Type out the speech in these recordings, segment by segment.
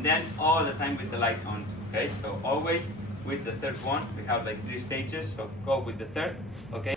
and then all the time with the light on. Okay, so always with the third one, we have like 3 stages, so go with the third. Okay.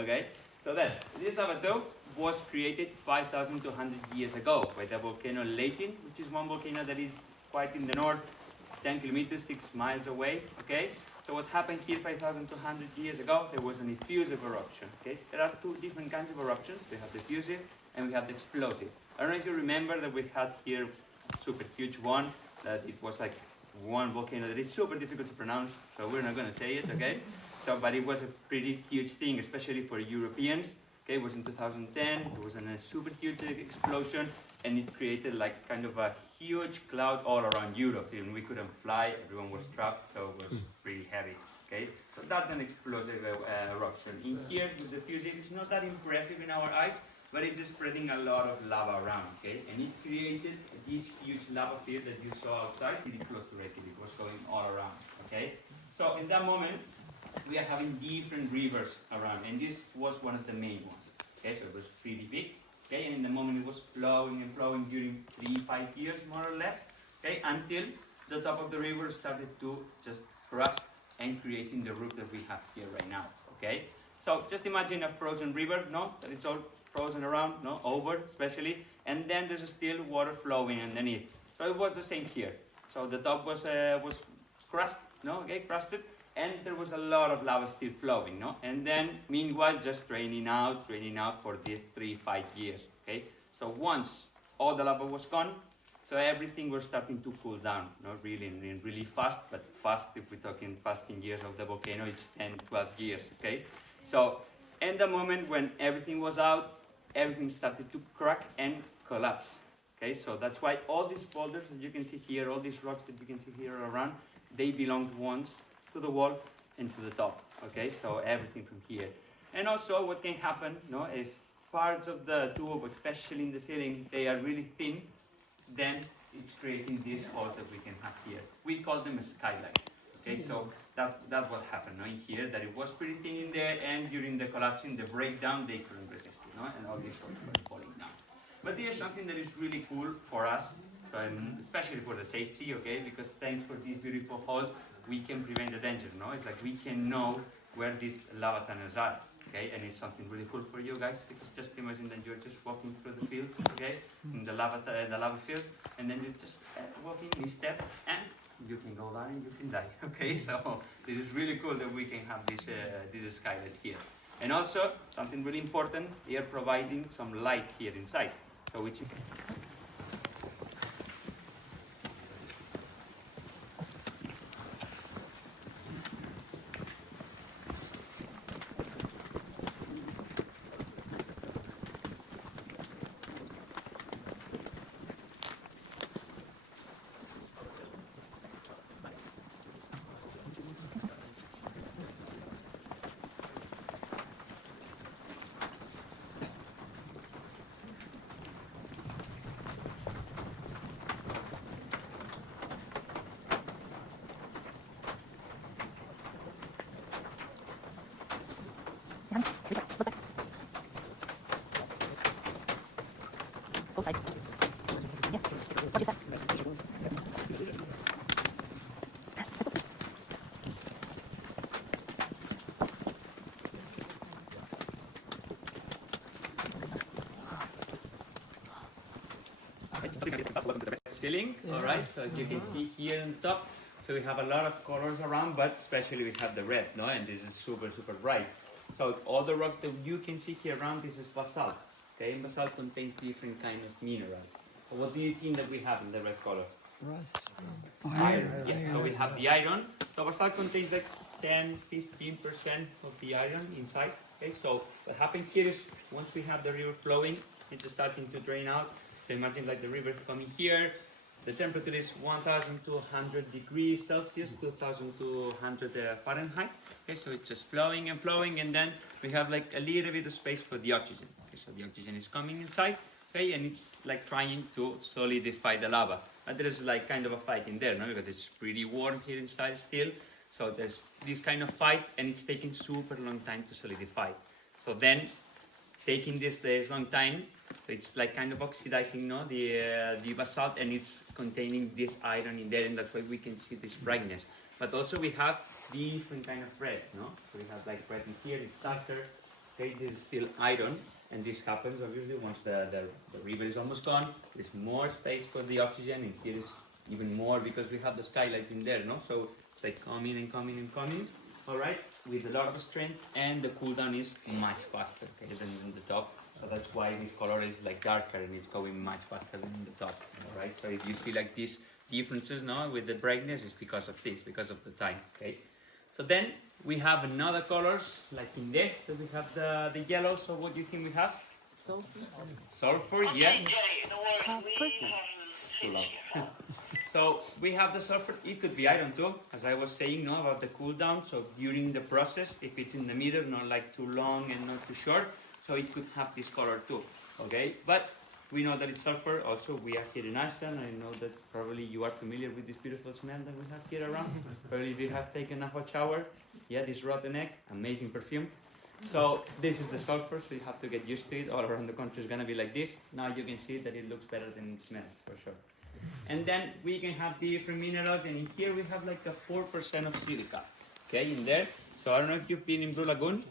Okay, so then this lava dome was created 5,200 years ago by the volcano Lagoon, which is one volcano that is quite in the north, 10 kilometers, 6 miles away. Okay, so what happened here 5,200 years ago? There was an effusive eruption. Okay, there are 2 different kinds of eruptions. We have the effusive and we have the explosive. I don't know if you remember that we had here a super huge one, that it was like one volcano that is super difficult to pronounce, so we're not going to say it. Okay. So, but it was a pretty huge thing, especially for Europeans. Okay, it was in 2010. It was a super huge explosion, and it created like kind of a huge cloud all around Europe. Even we couldn't fly. Everyone was trapped, so it was pretty heavy. Okay, so that's an explosive eruption. In here, with the fusion, it's not that impressive in our eyes, but it's just spreading a lot of lava around. Okay, and it created this huge lava field that you saw outside. Pretty close to Reykjavik. It was going all around. Okay, so in that moment, we are having different rivers around, and this was one of the main ones. Okay, so it was pretty big. Okay, and in the moment it was flowing and flowing during 3-5 years, more or less. Okay, until the top of the river started to just crust and creating the roof that we have here right now. Okay, so just imagine a frozen river, no, that it's all frozen around, no, over especially, and then there's still water flowing underneath. So it was the same here. So the top was crust, no, okay, crusted. And there was a lot of lava still flowing, no? And then, meanwhile, just draining out for these 3-5 years, okay? So once all the lava was gone, so everything was starting to cool down, not really fast, but fast, if we're talking fast in years of the volcano, it's 10-12 years, okay? So, in the moment when everything was out, everything started to crack and collapse, okay? So that's why all these boulders that you can see here, all these rocks that you can see here around, they belonged once to the wall and to the top. Okay, so everything from here. And also what can happen, no, if parts of the tube, especially in the ceiling, they are really thin, then it's creating these holes that we can have here. We call them a skylight. Okay, so that's what happened, no, in here, that it was pretty thin in there, and during the collapsing, the breakdown, they couldn't resist it, no, and all these holes were falling down. But there's something that is really cool for us, so especially for the safety, okay, because thanks for these beautiful holes, we can prevent the danger, no? It's like we can know where these lava tunnels are, okay? And it's something really cool for you guys, because just imagine that you're just walking through the field, okay? In the lava field, and then you're just walking, you step, and you can go down and you can die, okay? So this is really cool that we can have these skylights here. And also, something really important, they are providing some light here inside, so which you can... Both sides. Yeah. What you said. ceiling, all right? So as you can see here on top, so we have a lot of colors around, but especially we have the red, no? And this is super, super bright. So all the rock that you can see here around, this is basalt, okay? And basalt contains different kind of minerals. So what do you think that we have in the red color? Iron. Yeah, so we have the iron. So basalt contains like 10-15% of the iron inside. Okay, so what happens here is once we have the river flowing, it's starting to drain out. So imagine like the river coming here. The temperature is 1,200 degrees Celsius, 2,200 Fahrenheit. Okay, so it's just flowing and flowing, and then we have like a little bit of space for the oxygen. Okay, so the oxygen is coming inside. Okay, and it's like trying to solidify the lava. But there is like kind of a fight in there, no? Because it's pretty warm here inside still. So there's this kind of fight, and it's taking super long time to solidify. So then, taking this long time, it's like kind of oxidizing, no, the basalt, and it's containing this iron in there, and that's why we can see this brightness. But also we have different kind of red, no? So we have like red in here, it's darker. Okay, this is still iron, and this happens obviously once the river is almost gone. There's more space for the oxygen, and here is even more because we have the skylights in there, no? So it's like coming and coming and coming, all right, with a lot of strength, and the cool down is much faster, okay, than in the top. So that's why this color is like darker and it's going much faster than in the top, all right? So if you see like these differences now with the brightness, it's because of this, because of the time, okay? So then we have another colors, like in there, so we have the yellow. So what do you think we have? Sulfur. Sulfur, yeah. Too loud. So we have the sulfur. It could be iron too, as I was saying, no, about the cool down. So during the process, if it's in the middle, not like too long and not too short, so it could have this color too, okay? But we know that it's sulfur. Also, we are here in Iceland. I know that probably you are familiar with this beautiful smell that we have here around. Probably you have taken a hot shower. Yeah, this rotten egg, amazing perfume. So this is the sulfur, so you have to get used to it. All around the country is gonna be like this. Now you can see that it looks better than it smells, for sure. And then we can have different minerals, and in here we have like a 4% of silica, okay, in there. So I don't know if you've been in Blue Lagoon.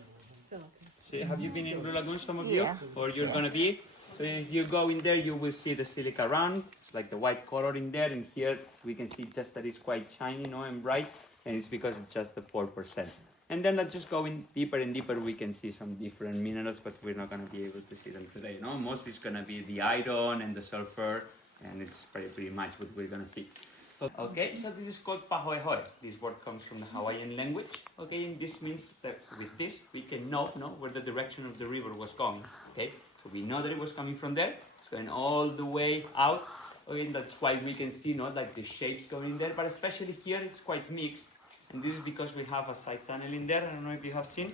So have you been in Blue Lagoon, some of you? Or you're gonna be? So if you go in there, you will see the silica around. It's like the white color in there, and here we can see just that it's quite shiny, no, and bright, and it's because it's just the 4%. And then let's just go in deeper and deeper. We can see some different minerals, but we're not gonna be able to see them today. No, mostly it's gonna be the iron and the sulfur, and it's pretty much what we're gonna see. So, okay, so this is called pahoehoe. This word comes from the Hawaiian language. Okay, and this means that with this we can know where the direction of the river was going. Okay, so we know that it was coming from there. It's going all the way out. Okay, and that's why we can see like the shapes going in there. But especially here, it's quite mixed. And this is because we have a side tunnel in there. I don't know if you have seen.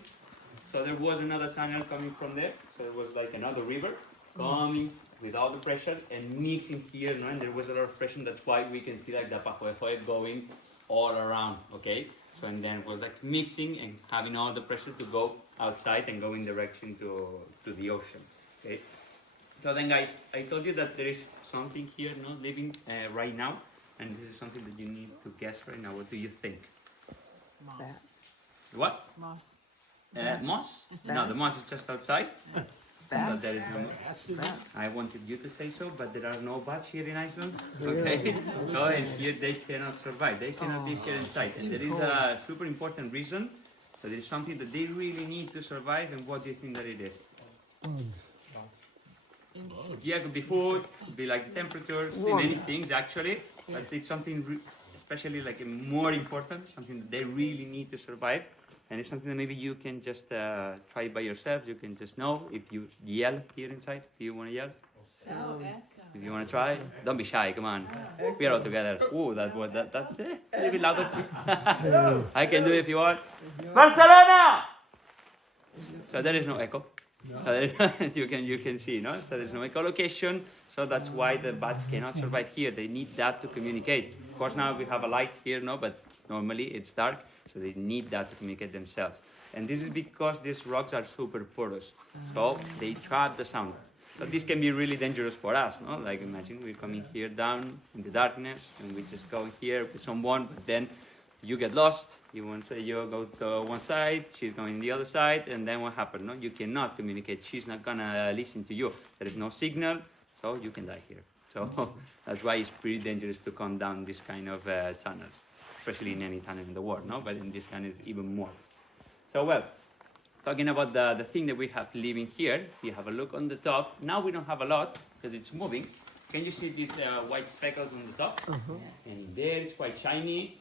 So there was another tunnel coming from there. So it was like another river coming with all the pressure and mixing here, no? And there was a lot of pressure. That's why we can see like the pahoehoe going all around, okay? So and then it was like mixing and having all the pressure to go outside and go in direction to the ocean, okay? So then guys, I told you that there is something here, no, living right now. And this is something that you need to guess right now. What do you think? Moss. What? Moss. Moss? No, the moss is just outside. So there is no. Bat. I wanted you to say so, but there are no bats here in Iceland. Okay, so and here they cannot survive. They cannot be here inside, and there is a super important reason. So there is something that they really need to survive. And what do you think that it is? Yeah, it could be food, could be like temperature, many things actually. But it's something especially like more important, something that they really need to survive. And it's something that maybe you can just try by yourself. You can just know if you yell here inside. Do you want to yell? If you want to try, don't be shy. Come on, we're all together. Oh, that's it. A little bit louder, please. I can do it if you want. Barcelona. So there is no echo. So you can see, no? So there's no echolocation. So that's why the bats cannot survive here. They need that to communicate. Of course, now we have a light here, no? But normally it's dark. So they need that to communicate themselves. And this is because these rocks are super porous. So they trap the sound. So this can be really dangerous for us, no? Like imagine we're coming here down in the darkness and we just go here with someone, but then you get lost. You want to say you go to one side, she's going the other side, and then what happened? No, you cannot communicate. She's not gonna listen to you. There is no signal, so you can die here. So that's why it's pretty dangerous to come down this kind of tunnels, especially in any tunnel in the world, no? But in this kind is even more. So well, talking about the thing that we have living here, if you have a look on the top, now we don't have a lot because it's moving. Can you see these white speckles on the top? And there it's quite shiny.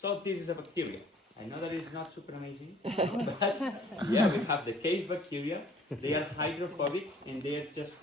So this is a bacteria. I know that it's not super amazing, but yeah, we have the cave bacteria. They are hydrophobic and they are just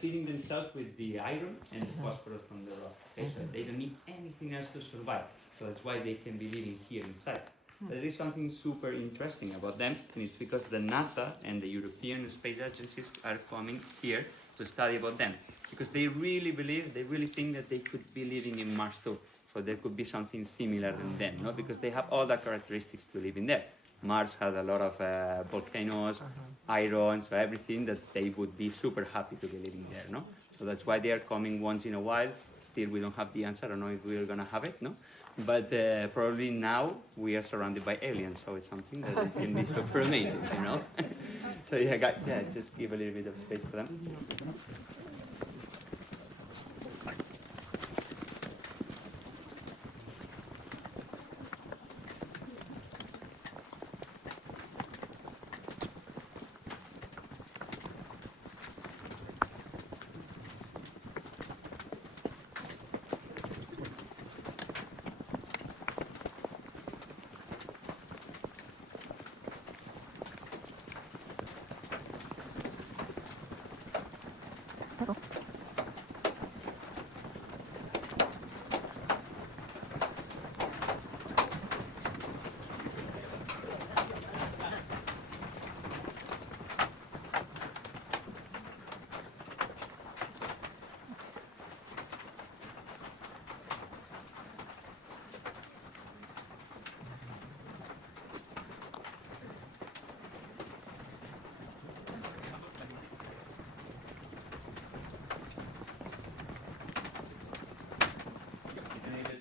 feeding themselves with the iron and the phosphorus from the rock. Okay, so they don't need anything else to survive. So that's why they can be living here inside. But there is something super interesting about them, and it's because the NASA and the European space agencies are coming here to study about them. Because they really believe, they really think that they could be living in Mars too. So there could be something similar in them, no? Because they have all the characteristics to live in there. Mars has a lot of volcanoes, iron, so everything that they would be super happy to be living there, no? So that's why they are coming once in a while. Still, we don't have the answer. I don't know if we're gonna have it, no? But probably now we are surrounded by aliens, so it's something that can be super amazing, you know? So yeah, just give a little bit of space for them.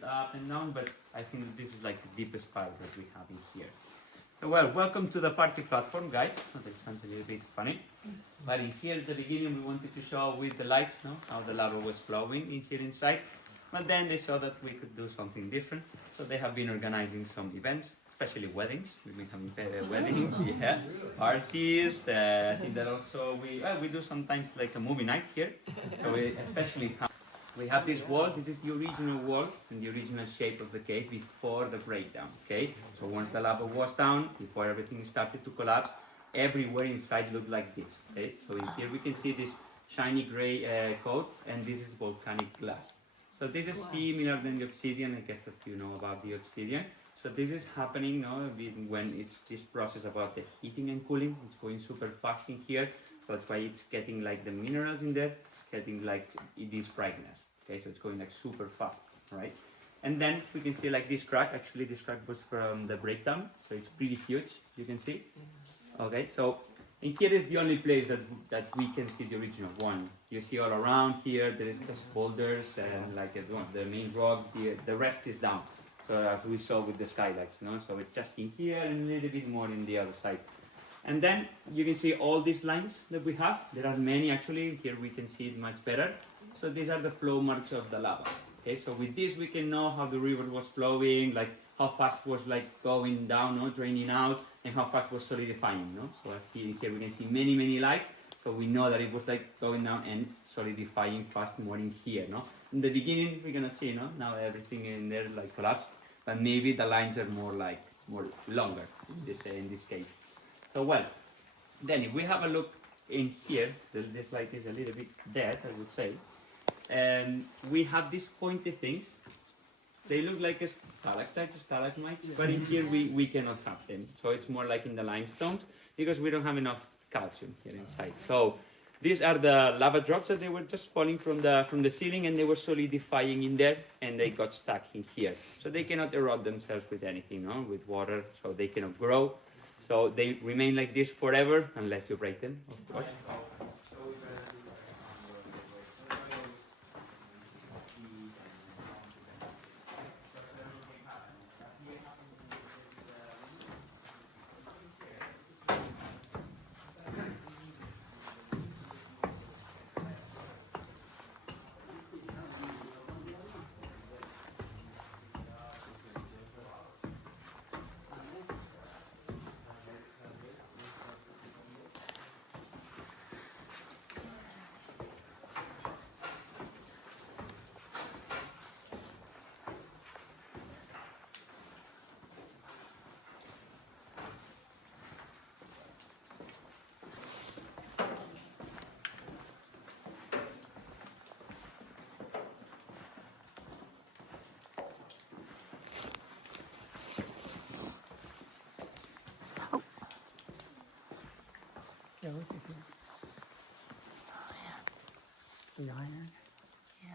Up and down, but I think this is like the deepest part that we have in here. So, well, welcome to the party platform, guys. Oh, that sounds a little bit funny. But in here at the beginning, we wanted to show with the lights, no, how the lava was flowing in here inside. But then they saw that we could do something different. So they have been organizing some events, especially weddings. We've been having weddings, yeah, parties. I think that also we do sometimes like a movie night here. So we have this wall. This is the original wall and the original shape of the cave before the breakdown, okay? So once the lava was down, before everything started to collapse, everywhere inside looked like this, okay? So in here we can see this shiny gray coat, and this is volcanic glass. So this is similar than the obsidian. I guess that you know about the obsidian. So this is happening now when it's this process about the heating and cooling. It's going super fast in here. So that's why it's getting like the minerals in there, getting like this brightness. Okay, so it's going like super fast, right? And then we can see like this crack. Actually, this crack was from the breakdown, so it's pretty huge. You can see. Okay, so in here is the only place that we can see the original one. You see all around here there is just boulders and like the main rock. The rest is down. So as we saw with the skylights, you know. So it's just in here and a little bit more in the other side. And then you can see all these lines that we have. There are many actually. Here we can see it much better. So these are the flow marks of the lava. Okay, so with this we can know how the river was flowing, like how fast was like going down, no, draining out, and how fast was solidifying, no. So here we can see many lights. So we know that it was like going down and solidifying fast more in here, no. In the beginning we cannot see, no. Now everything in there like collapsed, but maybe the lines are more longer in this case. So well, then if we have a look in here, this light is a little bit dead, I would say. And we have these pointy things. They look like a stalactites, stalagmites, but in here we cannot have them. So it's more like in the limestones because we don't have enough calcium here inside. So these are the lava drops that they were just falling from the ceiling, and they were solidifying in there, and they got stuck in here. So they cannot erode themselves with anything, no? With water, so they cannot grow. So they remain like this forever unless you break them, of course. the iron. Yeah.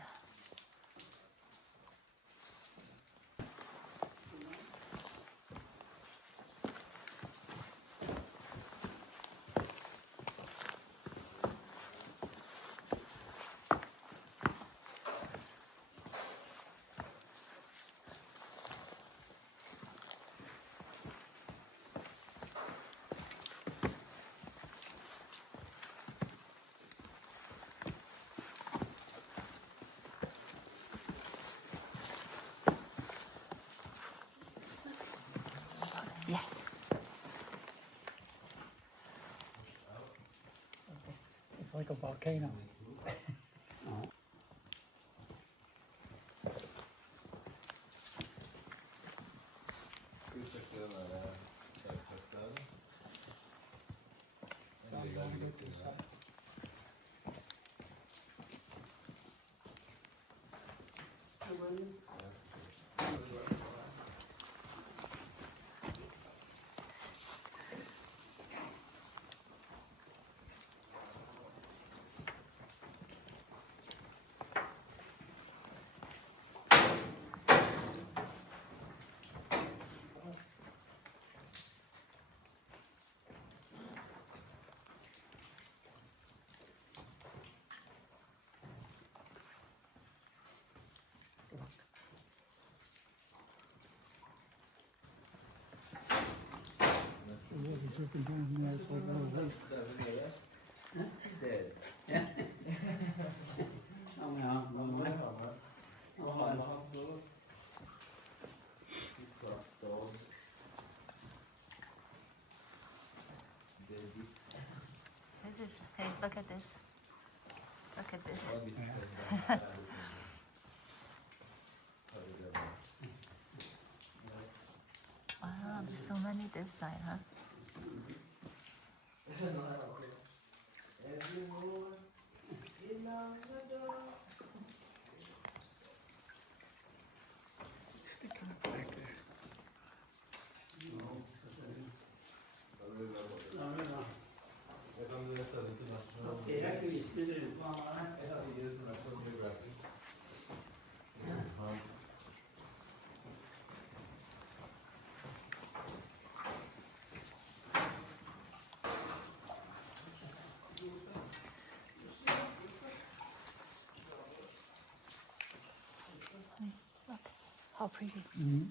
Yes. It's like a volcano. Water's dripping down there, it's like a little lake. This is, hey, look at this. Look at this. Wow, there's so many this side, huh? It's sticking up back there. Look, how pretty. Mm-hmm.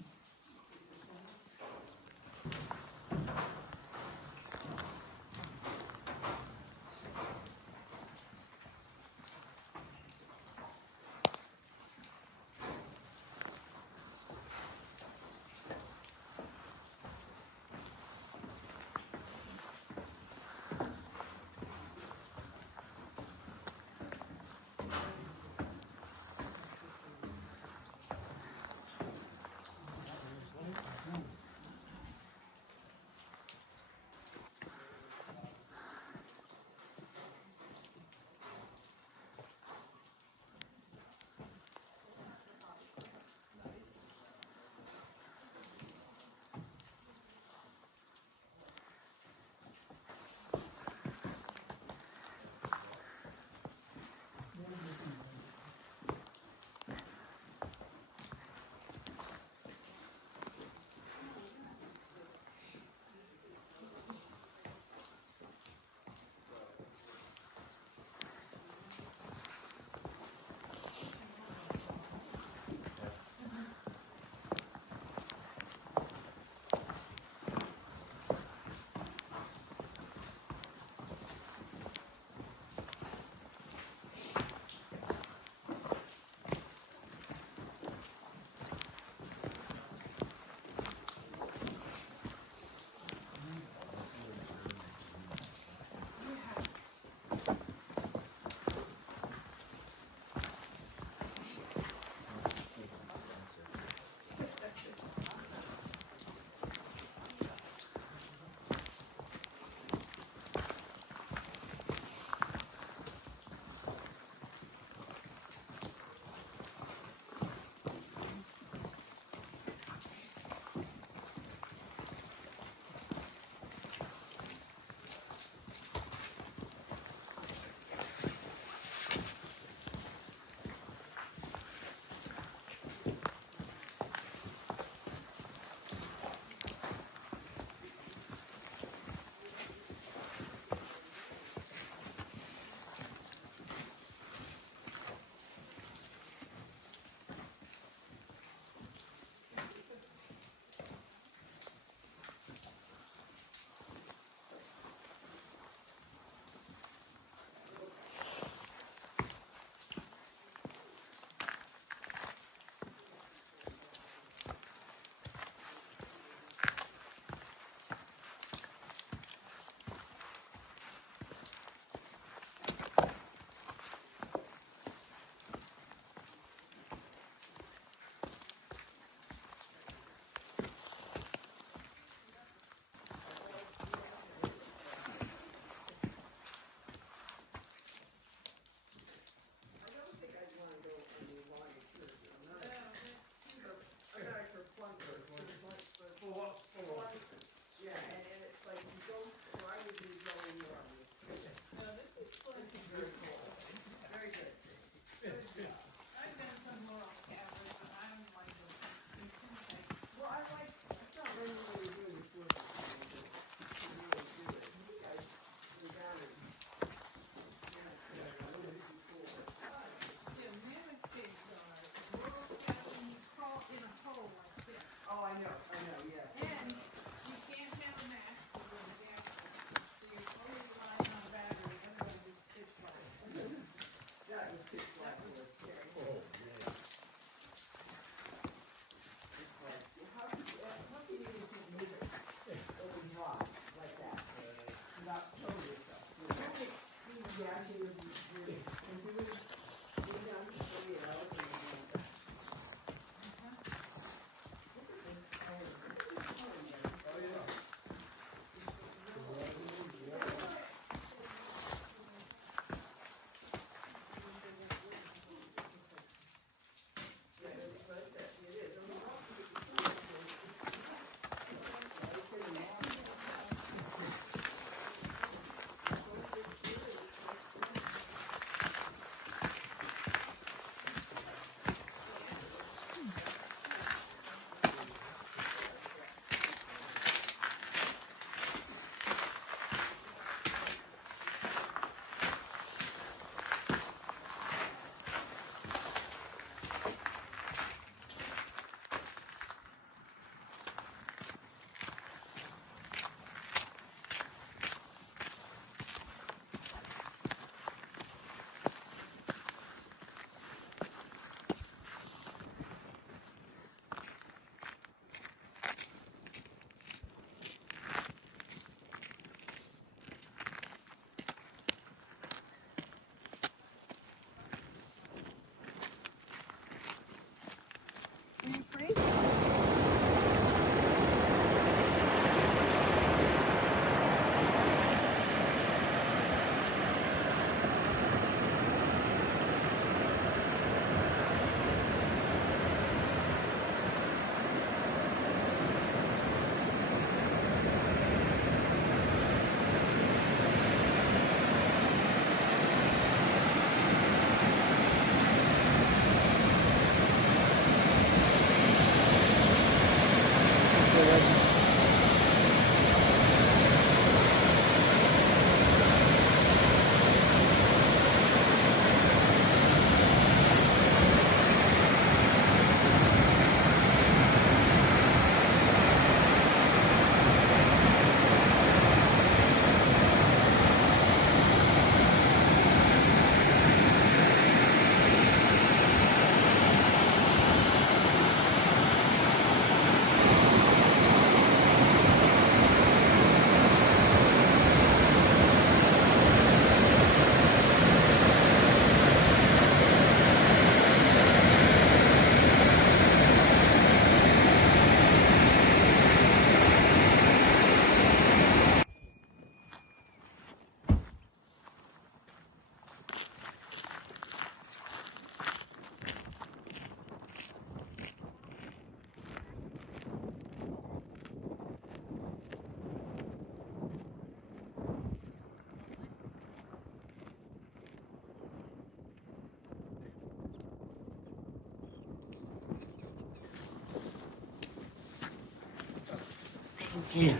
Yeah.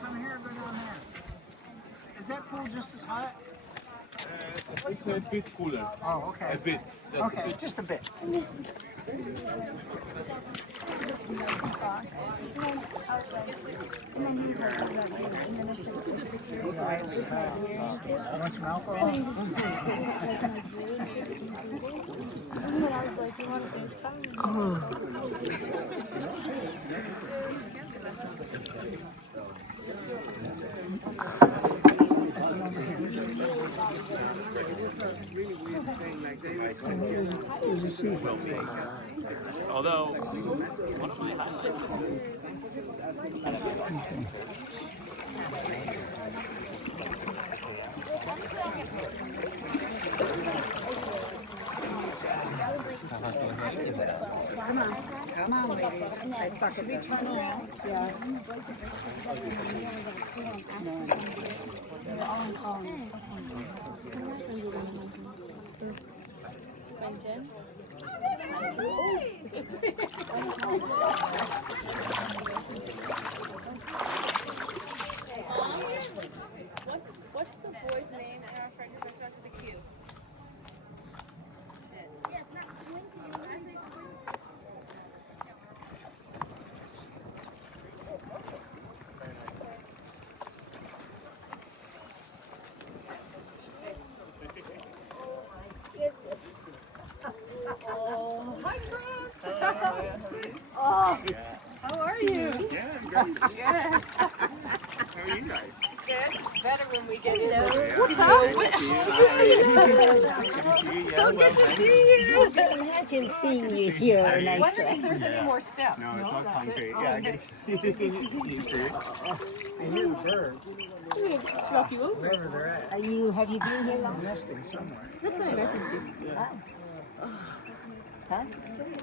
Come here, go down there. Is that pool just as hot? It's a bit cooler. Oh, okay. A bit. Okay, just a bit. Want some alcohol? There's a sea. Although, one of the highlights. Come on, ladies. I suck at this. What's the boy's name in our friend who starts with a Q? Yes, not Twinkie. I say Twinkie. Hi, Chris. Oh, how are you? Yeah, great. Good. How are you guys? Good. Better when we get in. What's up? Good to see you. So good to see you. Imagine seeing you here in Wonder if Iceland. there's any more steps. No, it's all concrete. Oh, Yeah, I okay. can see you too. I hear the birds, Flop you over. wherever they're at. Have you been here long? Nesting somewhere. That's what I messaged you. Huh?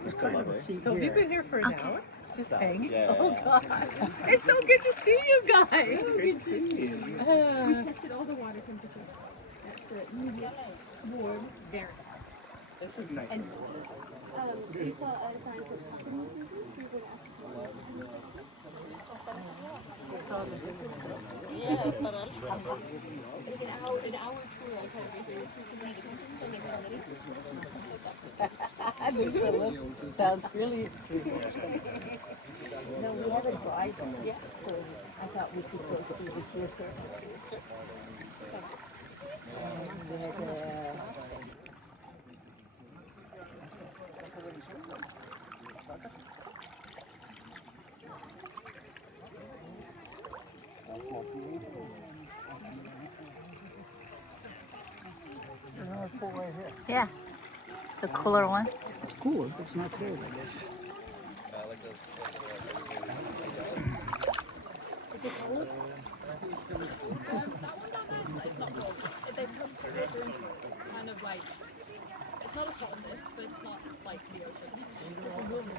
There's kind of a seat So here. you've been here for an hour? Just hanging? Yeah. Oh, God. It's so good to see you guys. Great to see you. Tested all the water temperatures. That's the medium, warm, very hot. This is nice. And Sounds really good. No, we haven't tried them yet, so I thought we could go see the theater. And we had, There's another pool right here. yeah, the cooler one. It's cool, but it's not cold, I guess. kind of like, it's not as hot as this, but it's not like the ocean.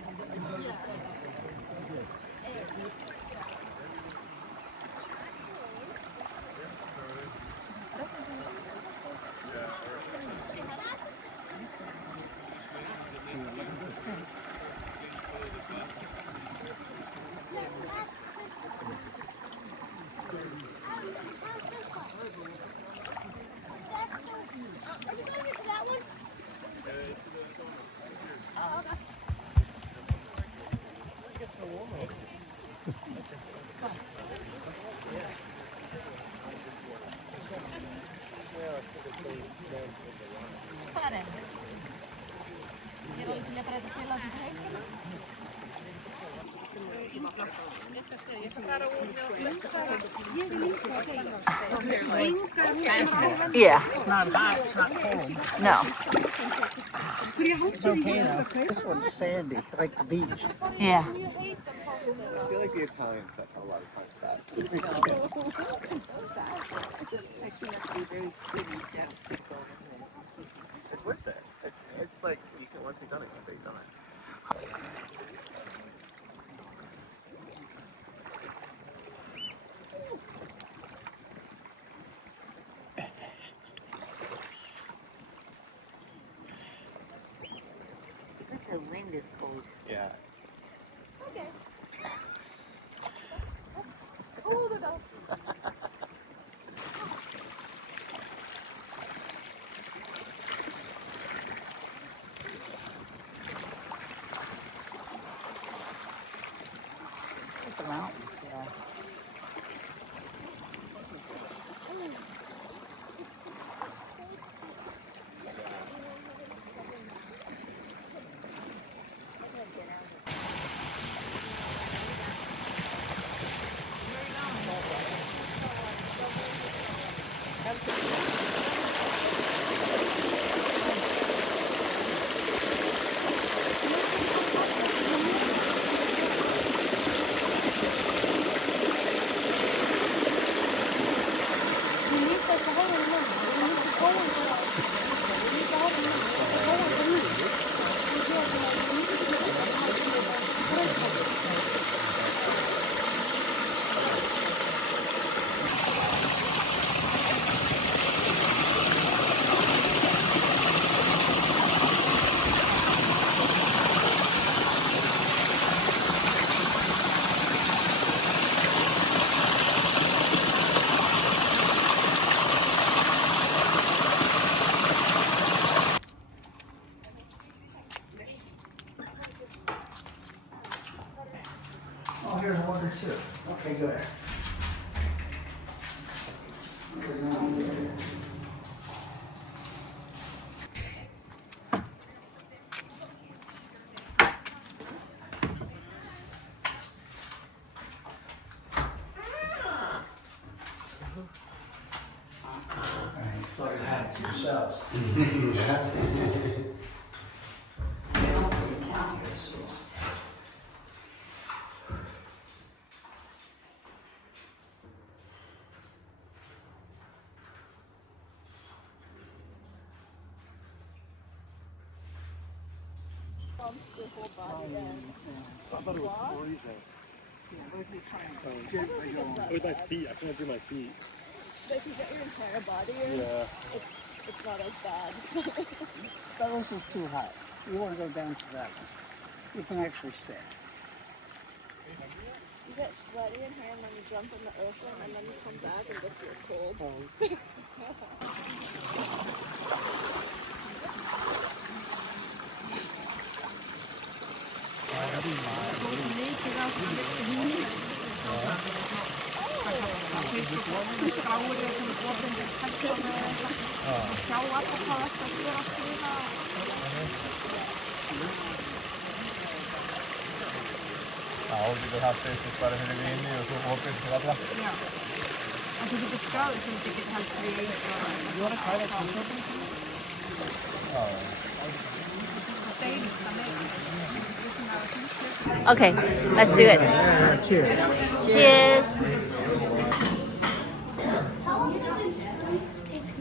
Yeah. It's not hot, it's not cold. No. It's okay though. This one's sandy, like the beach. Yeah. I feel like the Italians that a lot of times that. It's worth it. It's like you can once you've done it, you say you've done it. The wind is cold. Yeah. Cold enough. The mountains, yeah. Oh, here's water too. Okay, good. I thought you had it yourselves. With my feet, I can't do my feet. But if you get your entire body in, Yeah. it's not as bad. But this is too hot. You want to go down to that one. You can actually sit. You get sweaty in here and then you jump in the ocean and then you come back and this feels cold. Audiko hasteessa para hyvin niin, jos on oppimisella. Okay, let's do it. Cheers. Cheers.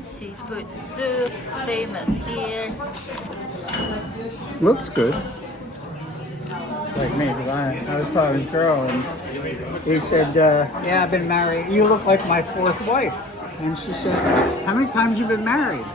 Seafood soup, famous here. Looks good. Like me, 'cause I was talking to this girl and he said, yeah, I've been married. You look like my fourth wife. And she said, how many times you been married?